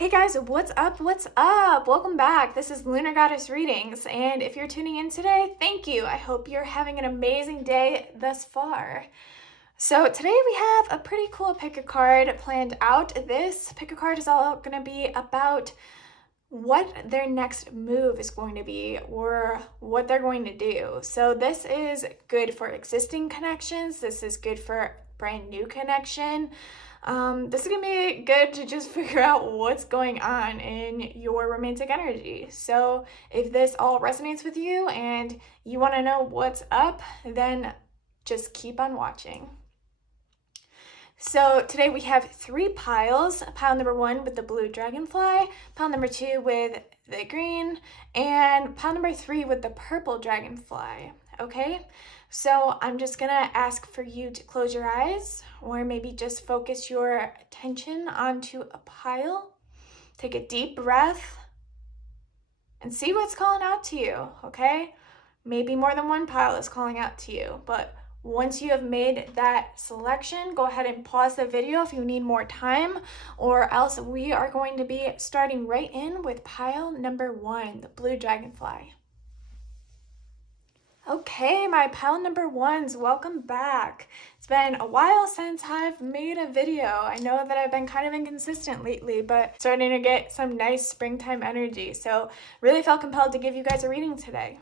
Hey guys, what's up? What's up? Welcome back. This is Lunar Goddess Readings, and if you're tuning in today, thank you. I hope you're having an amazing day thus far. So today we have a pretty cool pick a card planned out. This pick a card is all going to be about what their next move is going to be or what they're going to do. So this is good for existing connections. This is good for brand new connection. This is gonna be good to just figure out what's going on in your romantic energy. So if this all resonates with you and you want to know what's up, then just keep on watching. So today we have 3 piles. Pile number 1 with the blue dragonfly, pile number 2 with the green, and pile number 3 with the purple dragonfly. Okay, so I'm just gonna ask for you to close your eyes or maybe just focus your attention onto a pile. Take a deep breath and see what's calling out to you, okay? Maybe more than one pile is calling out to you, but once you have made that selection, go ahead and pause the video if you need more time, or else we are going to be starting right in with pile number 1, the blue dragonfly. Okay, my pile number 1s, welcome back. It's been a while since I've made a video. I know that I've been kind of inconsistent lately, but starting to get some nice springtime energy, so really felt compelled to give you guys a reading today.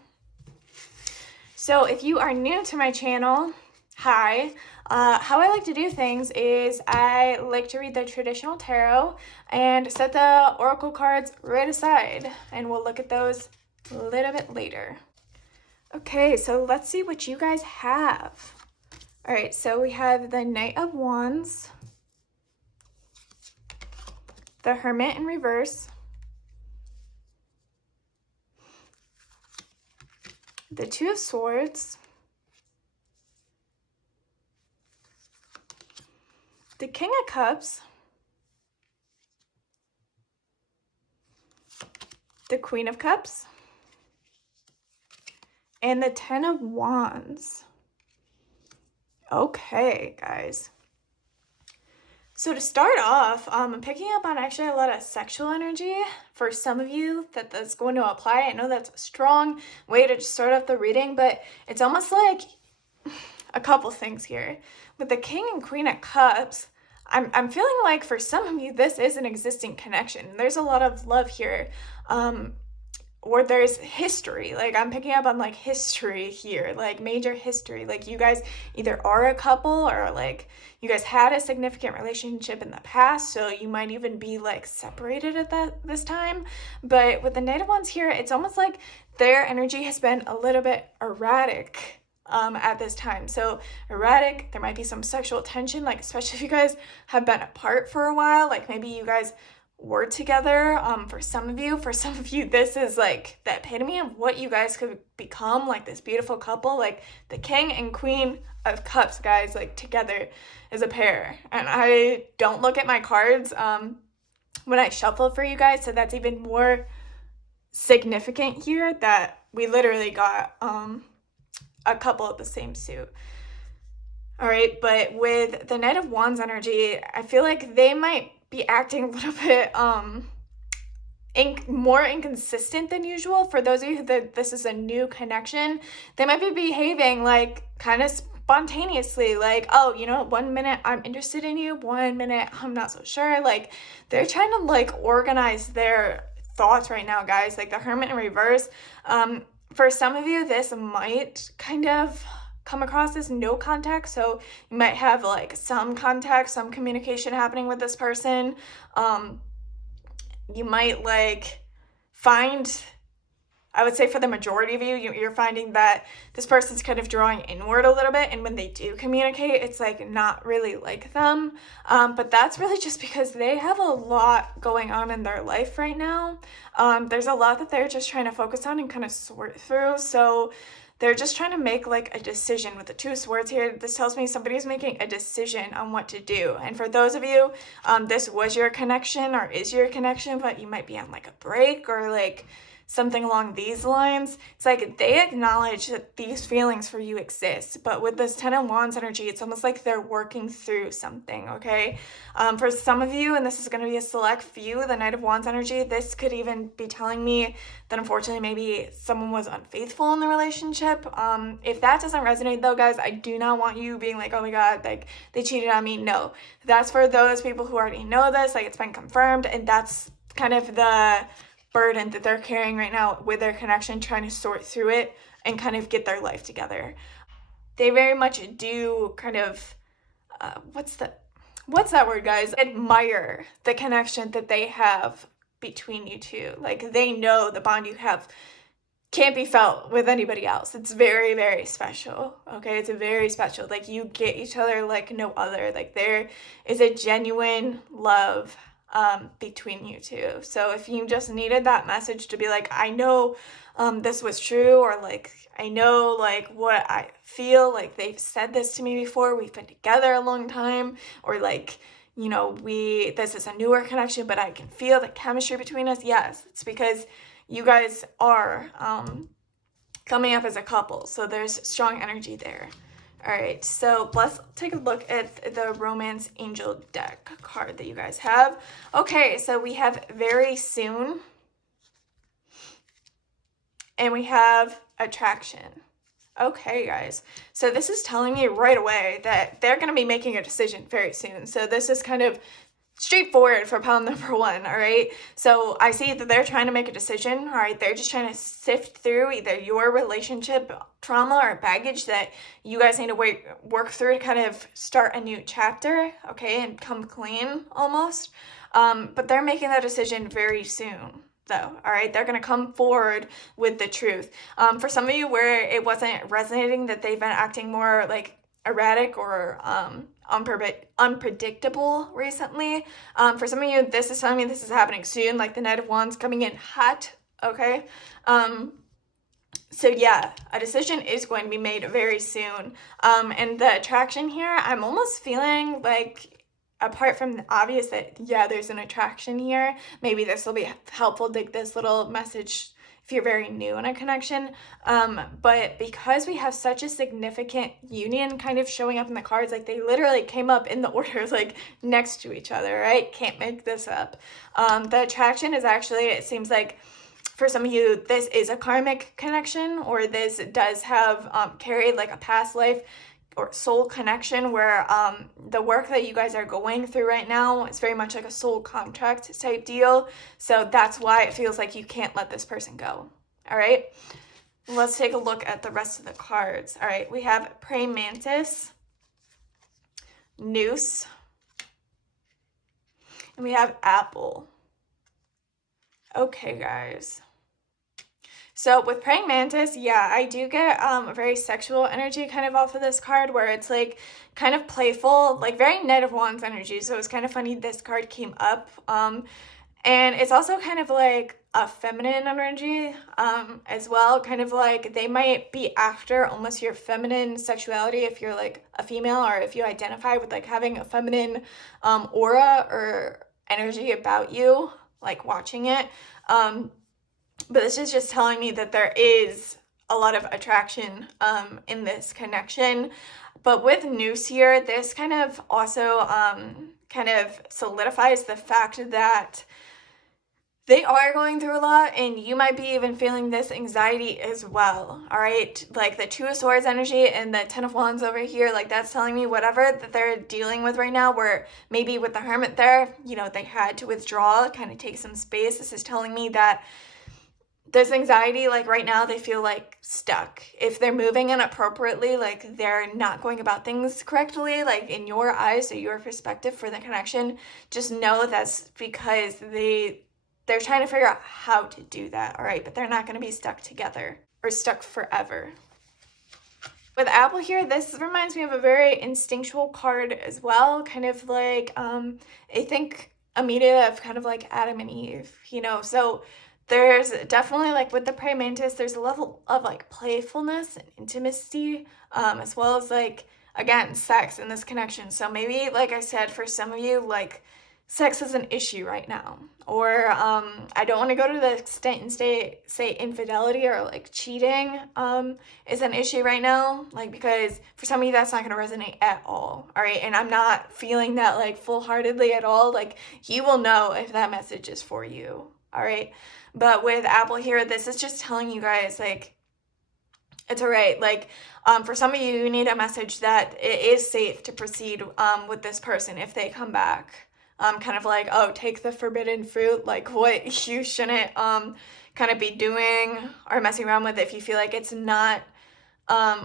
So if you are new to my channel, hi. How I like to do things is I like to read the traditional tarot and set the oracle cards right aside, and we'll look at those a little bit later. Okay, so let's see what you guys have. All right, so we have the Knight of Wands, the Hermit in reverse, the Two of Swords, the King of Cups, the Queen of Cups, and the Ten of Wands. Okay, guys. So to start off, I'm picking up on actually a lot of sexual energy. For some of you, that's going to apply. I know that's a strong way to start off the reading, but it's almost like a couple things here. With the King and Queen of Cups, I'm feeling like for some of you, this is an existing connection. There's a lot of love here. Or there's history, like I'm picking up on like history here, like major history, like you guys either are a couple or like you guys had a significant relationship in the past, so you might even be like separated at this time. But with the Knight of Wands here, it's almost like their energy has been a little bit erratic at this time. So erratic, there might be some sexual tension, like especially if you guys have been apart for a while, like maybe you guys were together. For some of you, this is like the epitome of what you guys could become, like this beautiful couple, like the King and Queen of Cups, guys, like together as a pair. And I don't look at my cards when I shuffle for you guys, so that's even more significant here that we literally got a couple of the same suit. All right, but with the Knight of Wands energy, I feel like they might be acting a little bit more inconsistent than usual. For those of you that this is a new connection, they might be behaving like kind of spontaneously, like, oh, you know, 1 minute I'm interested in you, 1 minute I'm not so sure. Like they're trying to like organize their thoughts right now, guys. Like the Hermit in reverse, for some of you, this might kind of come across as no contact, so you might have like some contact, some communication happening with this person. You might like find, I would say for the majority of you, you're finding that this person's kind of drawing inward a little bit, and when they do communicate, it's like not really like them. But that's really just because they have a lot going on in their life right now. There's a lot that they're just trying to focus on and kind of sort through, so they're just trying to make like a decision. With the Two of Swords here, this tells me somebody's making a decision on what to do. And for those of you, this was your connection or is your connection, but you might be on like a break or like something along these lines. It's like they acknowledge that these feelings for you exist, but with this Ten of Wands energy, it's almost like they're working through something, okay? For some of you, and this is going to be a select few, the Knight of Wands energy, this could even be telling me that unfortunately maybe someone was unfaithful in the relationship. If that doesn't resonate though, guys, I do not want you being like, oh my god, like they cheated on me. No, that's for those people who already know this, like it's been confirmed, and that's kind of the burden that they're carrying right now with their connection, trying to sort through it and kind of get their life together. They very much do kind of what's that word, guys? Admire the connection that they have between you two. Like they know the bond you have can't be felt with anybody else. It's very, very special. Okay, it's a very special. Like you get each other like no other. Like there is a genuine love between you two. So if you just needed that message to be like, I know this was true, or like I know like what I feel, like they've said this to me before, we've been together a long time, or like, you know, this is a newer connection, but I can feel the chemistry between us. Yes, it's because you guys are coming up as a couple, so there's strong energy there. All right, so let's take a look at the Romance Angel deck card that you guys have. Okay, so we have very soon, and we have attraction. Okay, guys, so this is telling me right away that they're going to be making a decision very soon. So this is kind of straightforward for pound number one, all right? So I see that they're trying to make a decision, all right? They're just trying to sift through either your relationship trauma or baggage that you guys need to work through to kind of start a new chapter, okay, and come clean almost. But they're making that decision very soon, though, all right? They're going to come forward with the truth. For some of you where it wasn't resonating, that they've been acting more like erratic or unpredictable recently. For some of you, this is telling me this is happening soon, like the Knight of Wands coming in hot, okay? So yeah, a decision is going to be made very soon. And the attraction here, I'm almost feeling like, apart from the obvious that, yeah, there's an attraction here, maybe this will be helpful, like this little message if you're very new in a connection, but because we have such a significant union kind of showing up in the cards, like they literally came up in the order like next to each other, right? Can't make this up. The attraction is actually, it seems like for some of you, this is a karmic connection, or this does have carried like a past life or soul connection where the work that you guys are going through right now is very much like a soul contract type deal. So that's why it feels like you can't let this person go. All right, let's take a look at the rest of the cards. All right, we have Praying Mantis, Noose, and we have Apple. Okay, guys. So with Praying Mantis, yeah, I do get a very sexual energy kind of off of this card, where it's like kind of playful, like very Knight of Wands energy. So it's kind of funny this card came up. And it's also kind of like a feminine energy as well, kind of like they might be after almost your feminine sexuality if you're like a female, or if you identify with like having a feminine aura or energy about you, like watching it. But this is just telling me that there is a lot of attraction in this connection. But with Noose here, this kind of also kind of solidifies the fact that they are going through a lot, and you might be even feeling this anxiety as well, all right? Like the Two of Swords energy and the Ten of Wands over here, like that's telling me whatever that they're dealing with right now, where maybe with the Hermit there, you know, they had to withdraw, kind of take some space. This is telling me that this anxiety, like right now, they feel like stuck. If they're moving inappropriately, like they're not going about things correctly, like in your eyes or your perspective for the connection, just know that's because they're trying to figure out how to do that, all right? But they're not going to be stuck together or stuck forever. With Apple here, this reminds me of a very instinctual card as well, kind of like, I think immediate of kind of like Adam and Eve, you know? So there's definitely, like with the Praying Mantis, there's a level of like playfulness and intimacy, as well as like, again, sex in this connection. So maybe, like I said, for some of you, like sex is an issue right now, or I don't want to go to the extent and say infidelity or like cheating is an issue right now, like, because for some of you that's not going to resonate at all right, and I'm not feeling that like full-heartedly at all. Like, you will know if that message is for you, all right? But with Apple here, this is just telling you guys, like, it's all right. Like, for some of you, you need a message that it is safe to proceed with this person if they come back. Kind of like, oh, take the forbidden fruit, like what you shouldn't kind of be doing or messing around with if you feel like it's not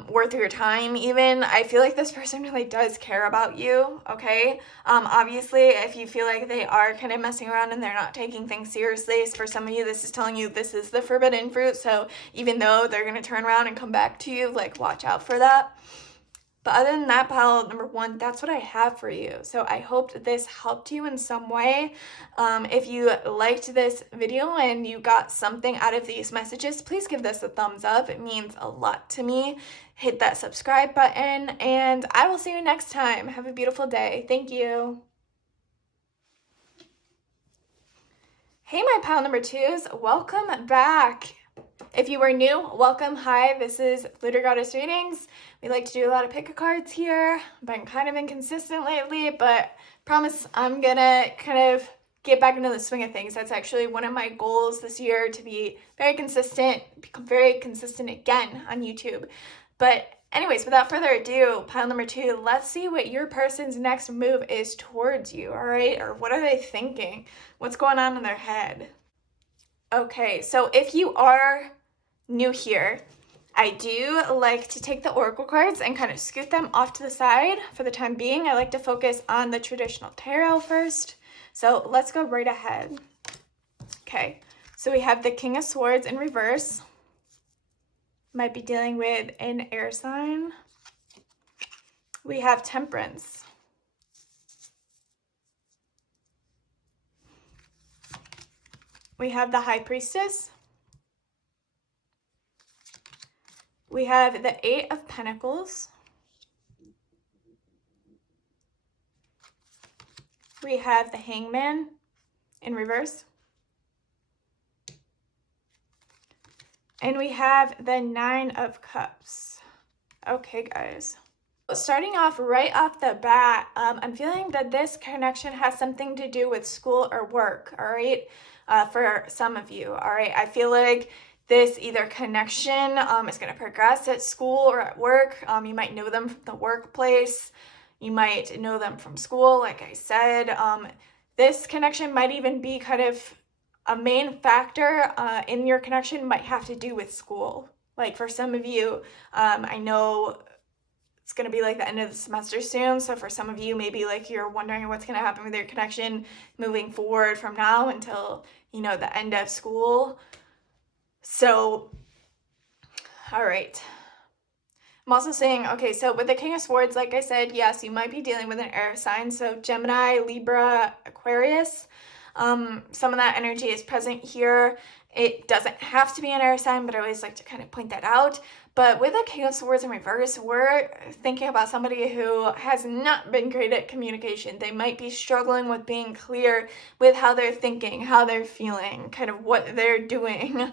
worth your time even. I feel like this person really does care about you, okay? Obviously, if you feel like they are kind of messing around and they're not taking things seriously, for some of you, this is telling you this is the forbidden fruit, so even though they're going to turn around and come back to you, like, watch out for that. But other than that, pile number one, that's what I have for you. So I hope this helped you in some way. If you liked this video and you got something out of these messages, please give this a thumbs up. It means a lot to me. Hit that subscribe button, and I will see you next time. Have a beautiful day. Thank you. Hey, my pile number twos, welcome back. If you were new, welcome. Hi, this is Glitter Goddess Readings. We like to do a lot of pick cards here. Been kind of inconsistent lately, but promise I'm gonna kind of get back into the swing of things. That's actually one of my goals this year, to be very consistent, become very consistent again on YouTube. But anyways, without further ado, pile number two, let's see what your person's next move is towards you, all right? Or what are they thinking? What's going on in their head? Okay, so if you are new here, I do like to take the oracle cards and kind of scoot them off to the side for the time being. I like to focus on the traditional tarot first. So let's go right ahead. Okay, so we have the King of Swords in reverse. Might be dealing with an air sign. We have Temperance. We have the High Priestess. We have the Eight of Pentacles. We have the Hangman in reverse. And we have the Nine of Cups. Okay, guys. Starting off right off the bat, I'm feeling that this connection has something to do with school or work, all right? For some of you, all right? I feel like this either connection is going to progress at school or at work. You might know them from the workplace. You might know them from school, like I said. This connection might even be kind of a main factor in your connection, might have to do with school. Like for some of you, I know it's going to be like the end of the semester soon. So for some of you, maybe like you're wondering what's going to happen with your connection moving forward from now until, you know, the end of school. So, all right. I'm also saying, okay, so with the King of Swords, like I said, yes, you might be dealing with an air sign. So Gemini, Libra, Aquarius. Some of that energy is present here. It doesn't have to be an air sign, but I always like to kind of point that out. But with the King of Swords in reverse, we're thinking about somebody who has not been great at communication. They might be struggling with being clear with how they're thinking, how they're feeling, kind of what they're doing.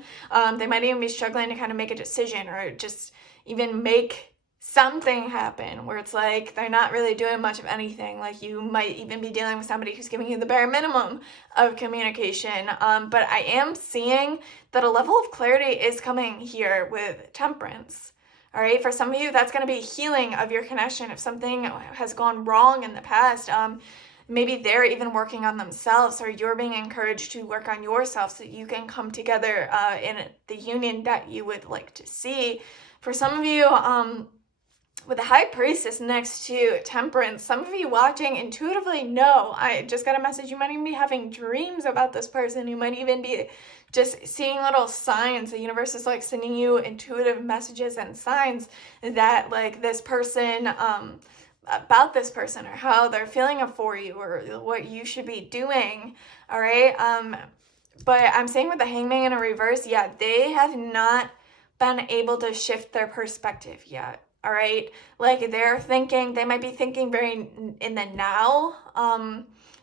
They might even be struggling to kind of make a decision or just even make something happen where it's like they're not really doing much of anything. Like you might even be dealing with somebody who's giving you the bare minimum of communication. But I am seeing that a level of clarity is coming here with Temperance. All right, for some of you, that's going to be healing of your connection. If something has gone wrong in the past, maybe they're even working on themselves, or you're being encouraged to work on yourself so that you can come together in the union that you would like to see. For some of you, with the High Priestess next to Temperance, some of you watching intuitively know, I just got a message, you might even be having dreams about this person. You might even be just seeing little signs. The universe is like sending you intuitive messages and signs that like this person, about this person, or how they're feeling for you, or what you should be doing, all right? But I'm saying with the Hangman in a reverse, yeah, they have not been able to shift their perspective yet. All right, like they're thinking, they might be thinking very in the now.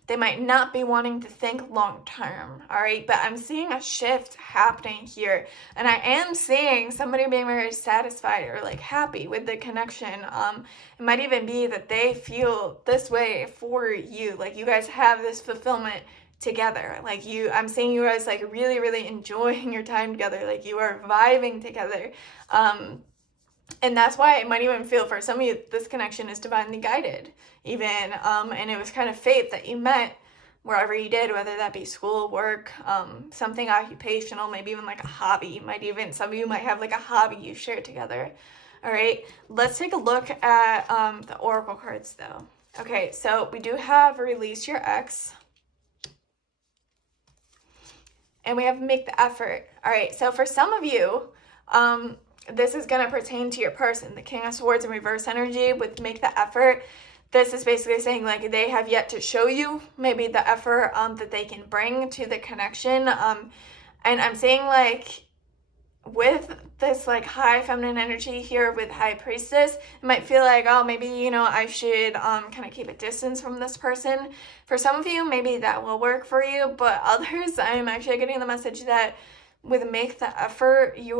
They might not be wanting to think long term, all right? But I'm seeing a shift happening here. And I am seeing somebody being very satisfied or like happy with the connection. It might even be that they feel this way for you. Like you guys have this fulfillment together. Like I'm seeing you guys like really, really enjoying your time together. Like you are vibing together. And that's why it might even feel for some of you, this connection is divinely guided even. And it was kind of fate that you met wherever you did, whether that be school, work, something occupational, maybe even like a hobby. Some of you might have like a hobby you share together. All right, let's take a look at the oracle cards though. Okay, so we do have release your ex. And we have make the effort. All right, so for some of you, this is going to pertain to your person. The King of Swords in reverse energy with make the effort. This is basically saying like they have yet to show you maybe the effort that they can bring to the connection. And I'm saying like with this like high feminine energy here with High Priestess, it might feel like, oh, maybe, you know, I should kind of keep a distance from this person. For some of you, maybe that will work for you, but others, I'm actually getting the message that with make the effort, you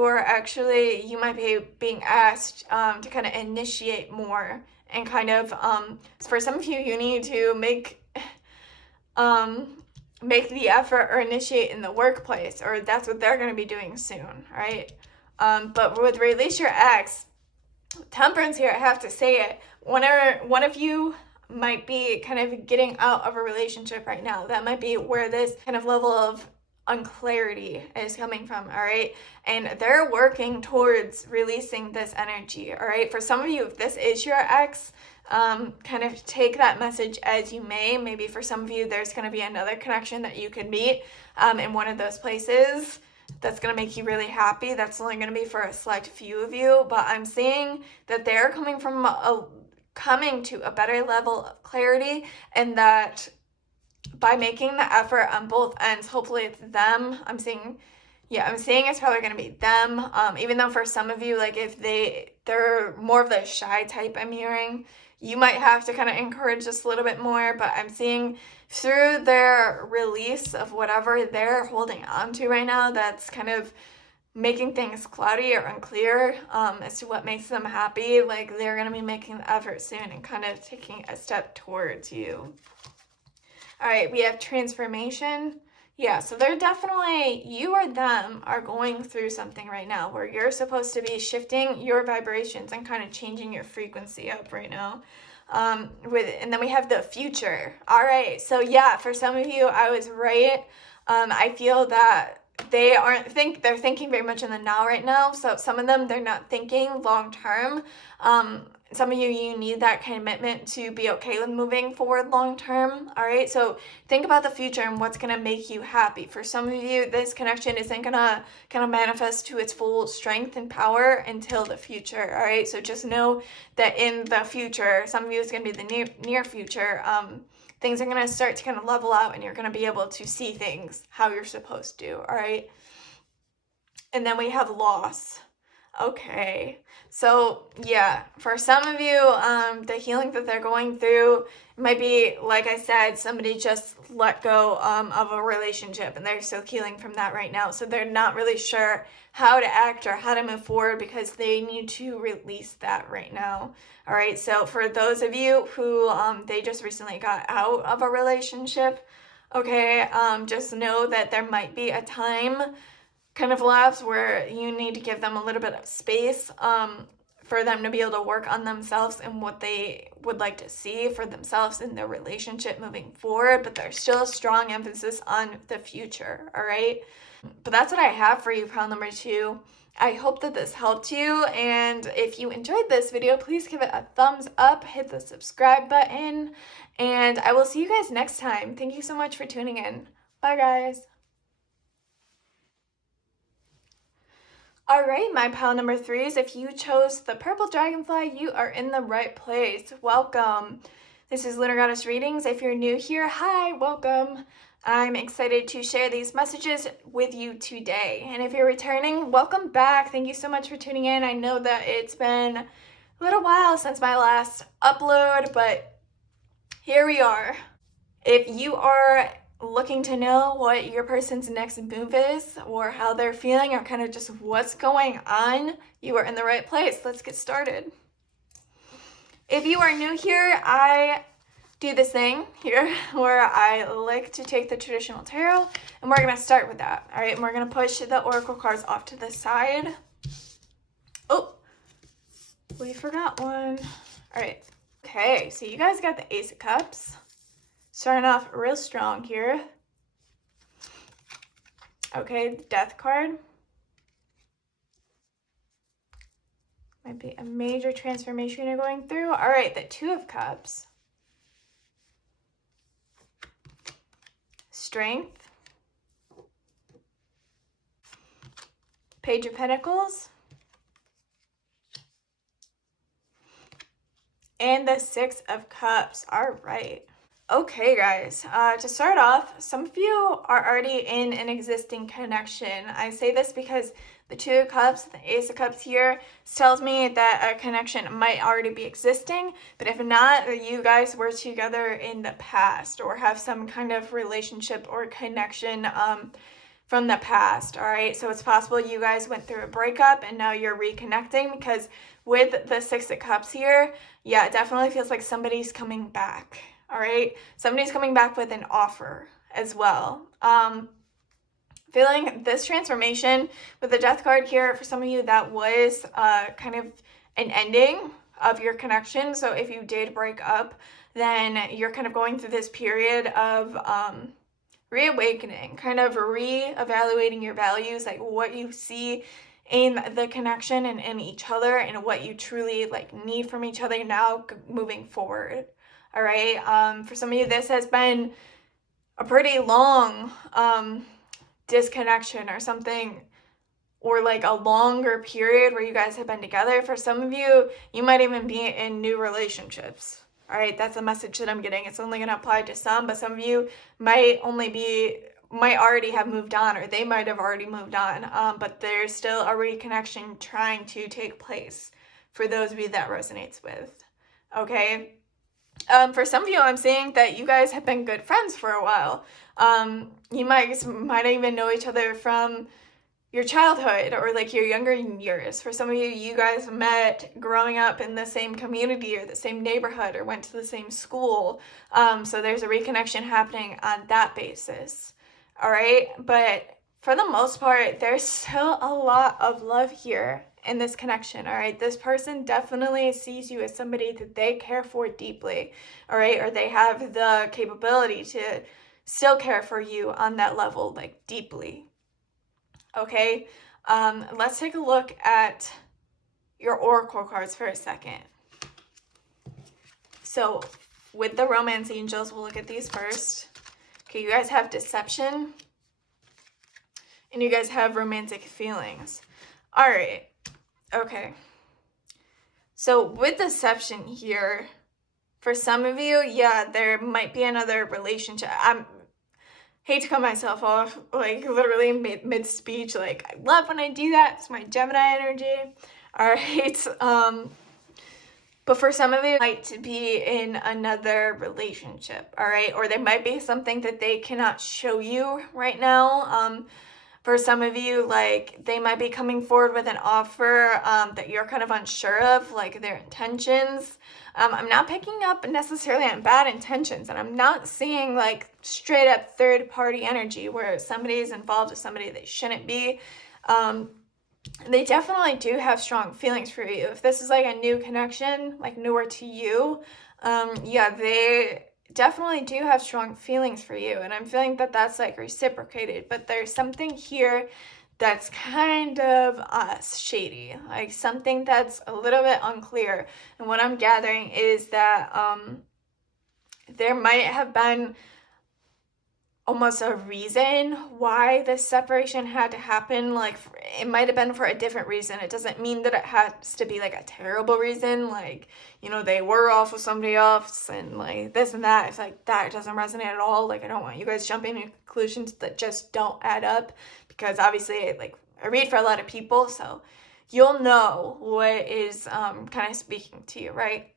might be being asked to kind of initiate more and kind of, for some of you, you need to make the effort or initiate in the workplace, or that's what they're going to be doing soon, right? But with release your ex, Temperance here, I have to say it, one of you might be kind of getting out of a relationship right now. That might be where this kind of level of unclarity is coming from, all right? And they're working towards releasing this energy, all right? For some of you, if this is your ex, kind of take that message as you may. Maybe for some of you, there's going to be another connection that you can meet in one of those places that's going to make you really happy. That's only going to be for a select few of you, but I'm seeing that they're coming to a better level of clarity, and that by making the effort on both ends, hopefully it's them. I'm seeing it's probably going to be them. Even though for some of you, like if they're more of the shy type, I'm hearing, you might have to kind of encourage this a little bit more, but I'm seeing through their release of whatever they're holding on to right now, that's kind of making things cloudy or unclear as to what makes them happy. Like they're going to be making the effort soon and kind of taking a step towards you. All right, we have transformation. Yeah, so they're definitely, you or them are going through something right now where you're supposed to be shifting your vibrations and kind of changing your frequency up right now. And then we have the future. All right, so yeah, for some of you, I was right. I feel that they're thinking very much in the now right now. So some of them, they're not thinking long term. Some of you need that commitment to be okay with moving forward long term. All right, so think about the future and what's going to make you happy. For some of you, this connection isn't going to kind of manifest to its full strength and power until the future. All right, so just know that in the future, some of you it's going to be the near future, things are going to start to kind of level out, and you're going to be able to see things how you're supposed to. All right, and then we have loss. Okay, so yeah, for some of you, the healing that they're going through might be, like I said, somebody just let go of a relationship, and they're still healing from that right now. So they're not really sure how to act or how to move forward because they need to release that right now. All right, so for those of you who they just recently got out of a relationship, okay, just know that there might be a time kind of lapse where you need to give them a little bit of space for them to be able to work on themselves and what they would like to see for themselves in their relationship moving forward, but there's still a strong emphasis on the future, all right? But that's what I have for you, pile number 2. I hope that this helped you, and if you enjoyed this video, please give it a thumbs up, hit the subscribe button, and I will see you guys next time. Thank you so much for tuning in. Bye, guys. All right, my pile number 3s, if you chose the purple dragonfly, you are in the right place. Welcome. This is Lunar Goddess Readings. If you're new here, hi, welcome. I'm excited to share these messages with you today. And if you're returning, welcome back. Thank you so much for tuning in. I know that it's been a little while since my last upload, but here we are. If you are looking to know what your person's next move is, or how they're feeling, or kind of just what's going on, you are in the right place. Let's get started. If you are new here, I do this thing here where I like to take the traditional tarot, and we're going to start with that. All right, and we're going to push the oracle cards off to the side. Oh, we forgot one. All right. Okay, so you guys got the Ace of Cups. Starting off real strong here. Okay, the Death card. Might be a major transformation you're going through. All right, the Two of Cups. Strength. Page of Pentacles. And the Six of Cups. All right. Okay, guys, to start off, some of you are already in an existing connection. I say this because the Two of Cups, the Ace of Cups here, tells me that a connection might already be existing, but if not, you guys were together in the past or have some kind of relationship or connection from the past, all right? So it's possible you guys went through a breakup and now you're reconnecting, because with the Six of Cups here, yeah, it definitely feels like somebody's coming back. All right, somebody's coming back with an offer as well. Feeling this transformation with the Death card here, for some of you, that was kind of an ending of your connection. So if you did break up, then you're kind of going through this period of reawakening, kind of reevaluating your values, like what you see in the connection and in each other, and what you truly like need from each other now moving forward. All right, for some of you, this has been a pretty long disconnection or something, or like a longer period where you guys have been together. For some of you, you might even be in new relationships. All right, that's a message that I'm getting. It's only going to apply to some, but some of you might already have moved on, or they might have already moved on, but there's still a reconnection trying to take place for those of you that resonates with. Okay. For some of you, I'm seeing that you guys have been good friends for a while. You might even know each other from your childhood or like your younger years. For some of you, you guys met growing up in the same community or the same neighborhood or went to the same school. So there's a reconnection happening on that basis. All right. But for the most part, there's still a lot of love here in this connection. All right, this person definitely sees you as somebody that they care for deeply, all right, or they have the capability to still care for you on that level, like deeply. Okay, let's take a look at your oracle cards for a second. So with the romance angels, we'll look at these first. Okay, you guys have deception and you guys have romantic feelings. All right. Okay, so with deception here, for some of you, yeah, there might be another relationship. I hate to cut myself off, like literally mid-speech, like I love when I do that. It's my Gemini energy. All right, but for some of you, might be in another relationship, all right, or there might be something that they cannot show you right now. For some of you, like they might be coming forward with an offer that you're kind of unsure of, like their intentions. I'm not picking up necessarily on bad intentions, and I'm not seeing like straight up third party energy where somebody is involved with somebody they shouldn't be. They definitely do have strong feelings for you. If this is like a new connection, like newer to you, yeah, they definitely do have strong feelings for you, and I'm feeling that that's like reciprocated, but there's something here that's kind of shady, like something that's a little bit unclear. And what I'm gathering is that there might have been almost a reason why this separation had to happen. Like it might have been for a different reason. It doesn't mean that it has to be like a terrible reason, like, you know, they were off with somebody else and like this and that. If like that doesn't resonate at all, like I don't want you guys jumping to conclusions that just don't add up, because obviously like I read for a lot of people, so you'll know what is kind of speaking to you, right?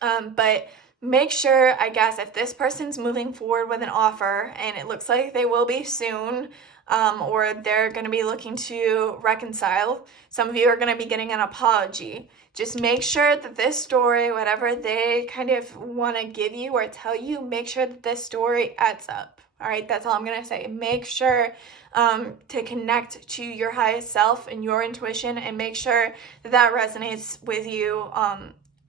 But make sure, I guess, if this person's moving forward with an offer and it looks like they will be soon, or they're going to be looking to reconcile, some of you are going to be getting an apology. Just make sure that this story, whatever they kind of want to give you or tell you, make sure that this story adds up. All right, that's all I'm going to say. Make sure to connect to your highest self and your intuition, and make sure that resonates with you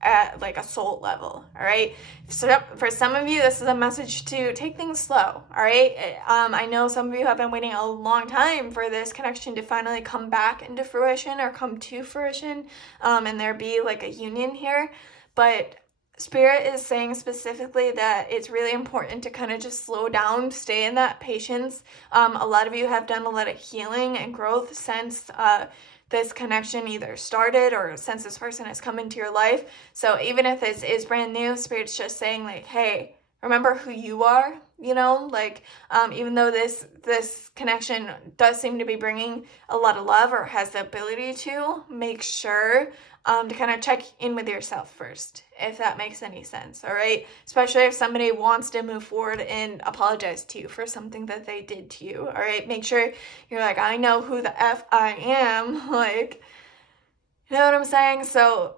at like a soul level. All right, so for some of you, this is a message to take things slow. All right, I know some of you have been waiting a long time for this connection to finally come back into fruition or come to fruition, and there be like a union here, but Spirit is saying specifically that it's really important to kind of just slow down, stay in that patience. A lot of you have done a lot of healing and growth since this connection either started or since this person has come into your life. So even if this is brand new, Spirit's just saying like, hey, remember who you are, you know, like even though this connection does seem to be bringing a lot of love or has the ability to, make sure to kind of check in with yourself first, if that makes any sense, all right? Especially if somebody wants to move forward and apologize to you for something that they did to you, all right? Make sure you're like, I know who the F I am, like, you know what I'm saying? So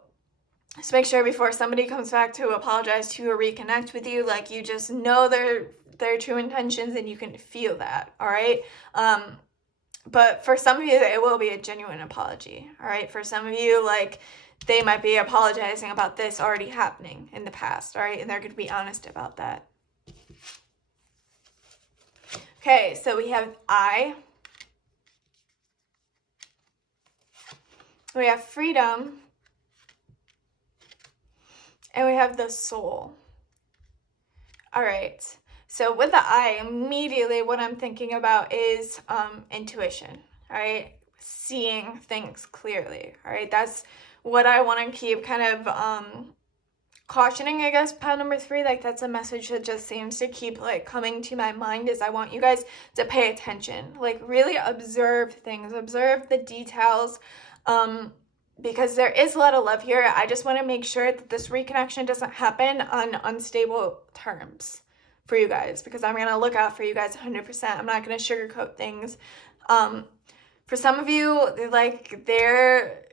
just make sure before somebody comes back to apologize to you or reconnect with you, like you just know their true intentions and you can feel that, all right? But for some of you, it will be a genuine apology, all right? For some of you, like, they might be apologizing about this already happening in the past, all right? And they're going to be honest about that. Okay, so we have I. We have freedom. And we have the soul. All right. So with the I, immediately what I'm thinking about is intuition, all right? Seeing things clearly, all right? That's what I want to keep kind of cautioning, I guess, pile number 3. Like, that's a message that just seems to keep, like, coming to my mind, is I want you guys to pay attention. Like, really observe things. Observe the details, because there is a lot of love here. I just want to make sure that this reconnection doesn't happen on unstable terms for you guys, because I'm going to look out for you guys 100%. I'm not going to sugarcoat things. For some of you, like, there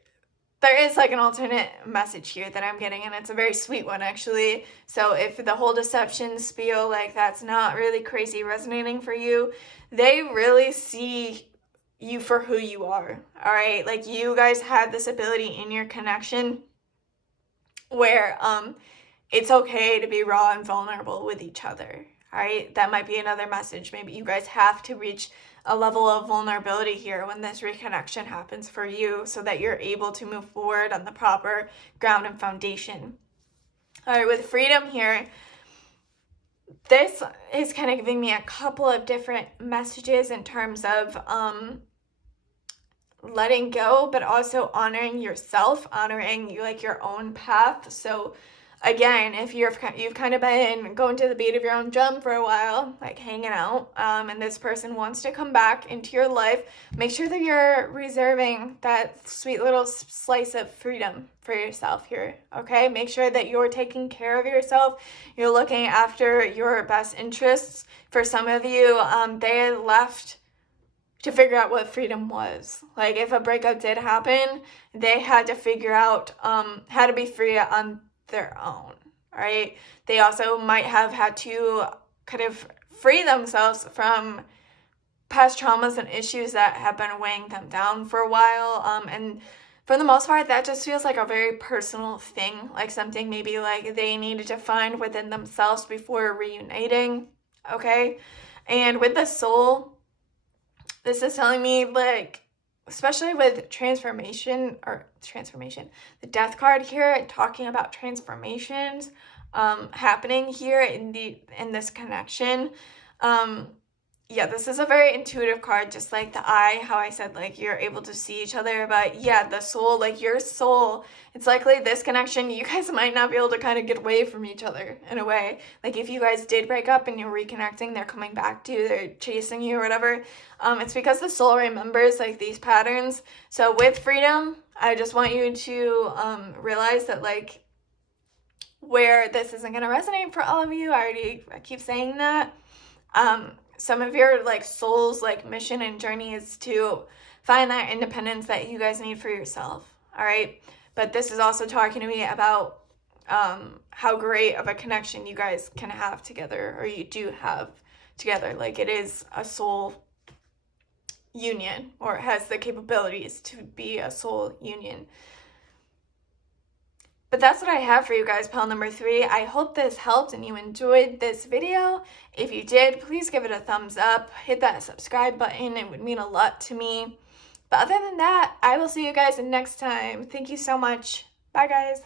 is like an alternate message here that I'm getting, and it's a very sweet one, actually. So if the whole deception spiel, like, that's not really crazy resonating for you, they really see you for who you are, all right? Like, you guys had this ability in your connection where it's okay to be raw and vulnerable with each other, all right? That might be another message. Maybe you guys have to reach a level of vulnerability here when this reconnection happens for you, so that you're able to move forward on the proper ground and foundation. All right, with freedom here, this is kind of giving me a couple of different messages in terms of letting go, but also honoring yourself, honoring like your own path. So again, if you've kind of been going to the beat of your own drum for a while, like hanging out, and this person wants to come back into your life, make sure that you're reserving that sweet little slice of freedom for yourself here, okay? Make sure that you're taking care of yourself. You're looking after your best interests. For some of you, they left to figure out what freedom was. Like, if a breakup did happen, they had to figure out how to be free on their own, right? They also might have had to kind of free themselves from past traumas and issues that have been weighing them down for a while, and for the most part, that just feels like a very personal thing, like something maybe like they needed to find within themselves before reuniting, okay? And with the soul, this is telling me, like, especially with transformation, the death card here, and talking about transformations happening here in this connection. Yeah, this is a very intuitive card, just like the eye, how I said, like, you're able to see each other. But yeah, the soul, like your soul, it's likely this connection, you guys might not be able to kind of get away from each other in a way. Like, if you guys did break up and you're reconnecting, they're coming back to you, they're chasing you or whatever, it's because the soul remembers, like, these patterns. So with freedom, I just want you to realize that, like, where this isn't going to resonate for all of you. I keep saying that. Some of your like soul's like mission and journey is to find that independence that you guys need for yourself. All right. But this is also talking to me about how great of a connection you guys can have together, or you do have together. Like, it is a soul union, or it has the capabilities to be a soul union. But that's what I have for you guys, pile number 3. I hope this helped and you enjoyed this video. If you did, please give it a thumbs up. Hit that subscribe button. It would mean a lot to me. But other than that, I will see you guys next time. Thank you so much. Bye, guys.